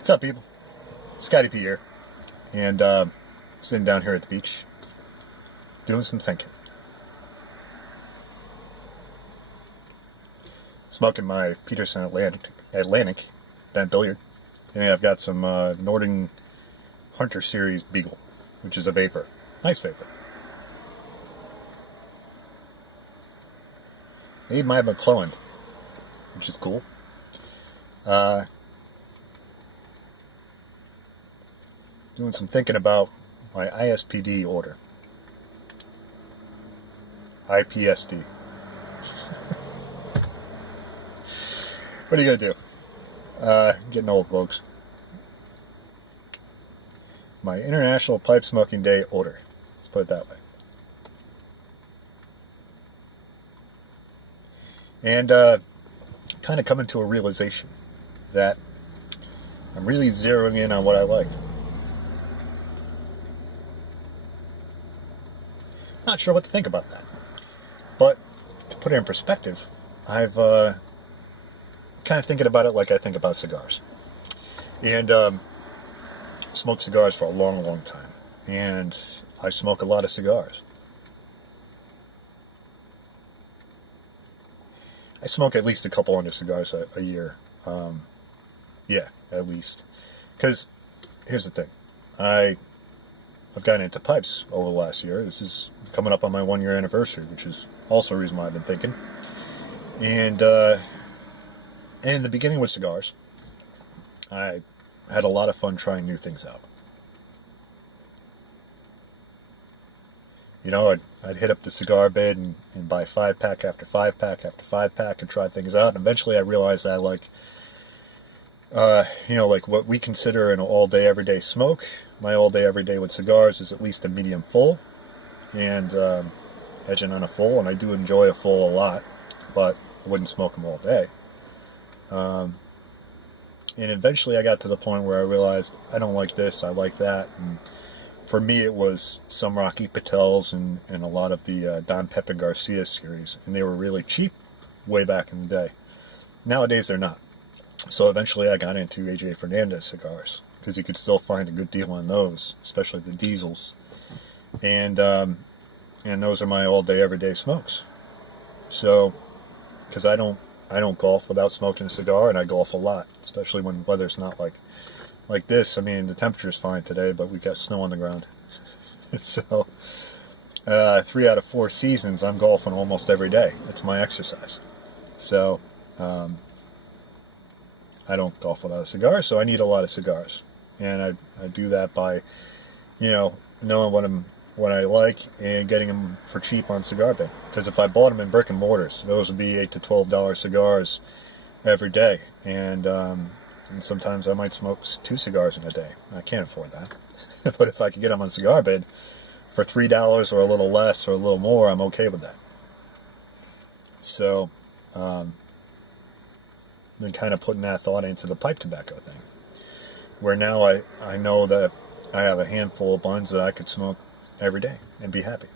What's up, people? Scotty P here, and sitting down here at the beach, doing some thinking. Smoking my Peterson Atlantic bent billiard, and I've got some Northern Hunter Series Beagle, which is a vapor. Nice vapor. Made my McClellan, which is cool. Doing some thinking about my ISPD order. IPSD. What are you gonna do? Getting old, folks. My International Pipe Smoking Day order. Let's put it that way. And kind of coming to a realization that I'm really zeroing in on what I like. Not sure what to think about that. But to put it in perspective, I've kind of thinking about it like I think about cigars. And smoked cigars for a long, long time. And I smoke a lot of cigars. I smoke at least a couple hundred cigars a year. Yeah, at least. Because here's the thing. I've gotten into pipes over the last year. This is coming up on my 1-year anniversary, which is also a reason why I've been thinking. And in the beginning with cigars, I had a lot of fun trying new things out. You know, I'd hit up the cigar bed and buy 5-pack after 5-pack after 5-pack and try things out. And eventually I realized that I like, like what we consider an all-day, everyday smoke. My all-day, everyday with cigars is at least a medium full, and edging on a full, and I do enjoy a full a lot, but I wouldn't smoke them all day. And eventually I got to the point where I realized I don't like this, I like that, and for me it was some Rocky Patels and a lot of the Don Pepe Garcia series, and they were really cheap way back in the day. Nowadays they're not. So eventually I got into AJ Fernandez cigars, because you could still find a good deal on those, especially the diesels. And those are my all-day, everyday smokes. So, because I don't golf without smoking a cigar, and I golf a lot, especially when weather's not like this. I mean, the temperature's fine today, but we got snow on the ground. So, 3 out of 4 seasons, I'm golfing almost every day. It's my exercise. So, I don't golf without a cigar, so I need a lot of cigars. And I do that by, knowing what I like and getting them for cheap on Cigar Bin. Because if I bought them in brick and mortars, those would be $8 to $12 cigars every day. And sometimes I might smoke 2 cigars in a day. I can't afford that. But if I could get them on Cigar Bin for $3 or a little less or a little more, I'm okay with that. So, been kind of putting that thought into the pipe tobacco thing, where now I know that I have a handful of blends that I could smoke every day and be happy.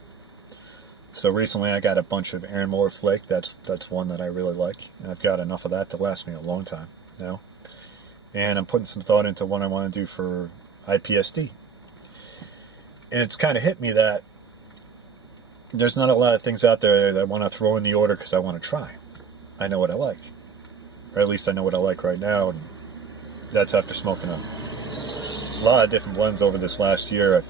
So recently I got a bunch of Aaron Moore Flake. That's one that I really like, and I've got enough of that to last me a long time now. And I'm putting some thought into what I want to do for IPSD. And it's kind of hit me that there's not a lot of things out there that I want to throw in the order because I want to try. I know what I like. Or at least I know what I like right now, and that's after smoking a lot of different blends over this last year.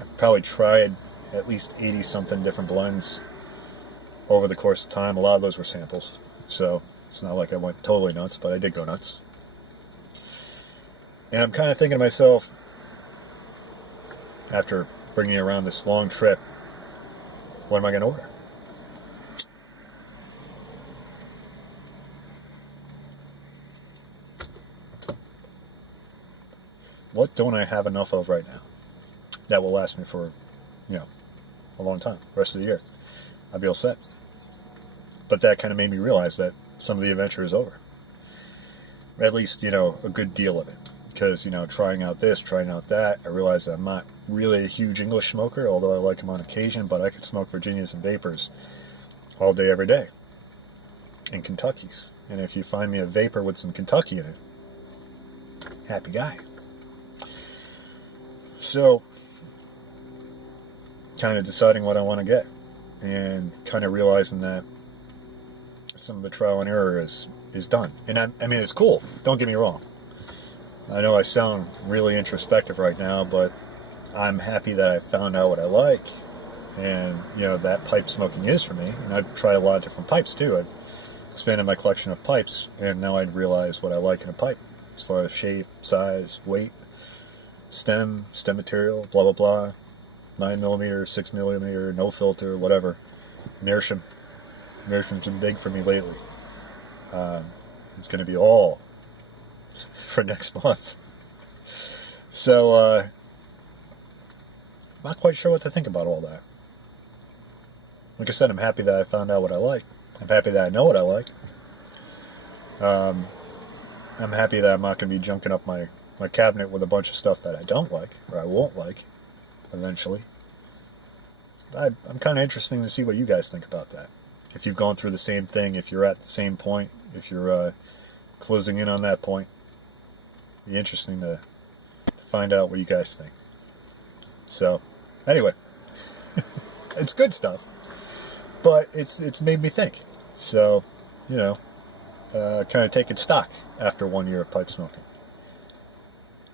I've probably tried at least 80-something different blends over the course of time. A lot of those were samples, so it's not like I went totally nuts, but I did go nuts. And I'm kind of thinking to myself, after bringing around this long trip, what am I going to order? What don't I have enough of right now that will last me for, a long time, the rest of the year? I'll be all set. But that kind of made me realize that some of the adventure is over. At least, a good deal of it. Because, trying out this, trying out that, I realized that I'm not really a huge English smoker, although I like them on occasion, but I could smoke Virginias and Vapors all day, every day. And Kentuckys. And if you find me a Vapor with some Kentucky in it, happy guy. So, kind of deciding what I want to get, and kind of realizing that some of the trial and error is done. And I mean, it's cool. Don't get me wrong. I know I sound really introspective right now, but I'm happy that I found out what I like, and that pipe smoking is for me. And I've tried a lot of different pipes too. I've expanded my collection of pipes, and now I'd realize what I like in a pipe as far as shape, size, weight, stem material, blah blah blah, 9mm, 6mm, no filter, whatever. Meerschaum's been big for me lately. It's going to be all for next month. So, I'm not quite sure what to think about all that. Like I said, I'm happy that I found out what I like. I'm happy that I know what I like. I'm happy that I'm not going to be junking up my cabinet with a bunch of stuff that I don't like, or I won't like, eventually. I'm kind of interested to see what you guys think about that. If you've gone through the same thing, if you're at the same point, if you're closing in on that point. It'd be interesting to find out what you guys think. So, anyway, it's good stuff, but it's made me think. So, kind of taking stock after 1 year of pipe smoking.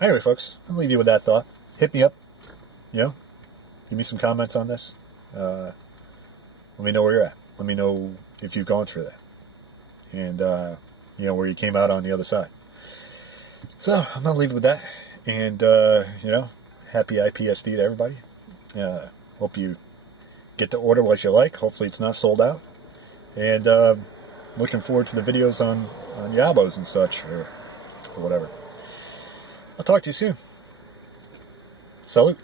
Anyway, folks, I'll leave you with that thought. Hit me up, give me some comments on this. Let me know where you're at. Let me know if you've gone through that, and where you came out on the other side. So I'm gonna leave it with that, and happy IPSD to everybody. Hope you get to order what you like. Hopefully it's not sold out, and looking forward to the videos on Yabos and such, or whatever. I'll talk to you soon. Salute.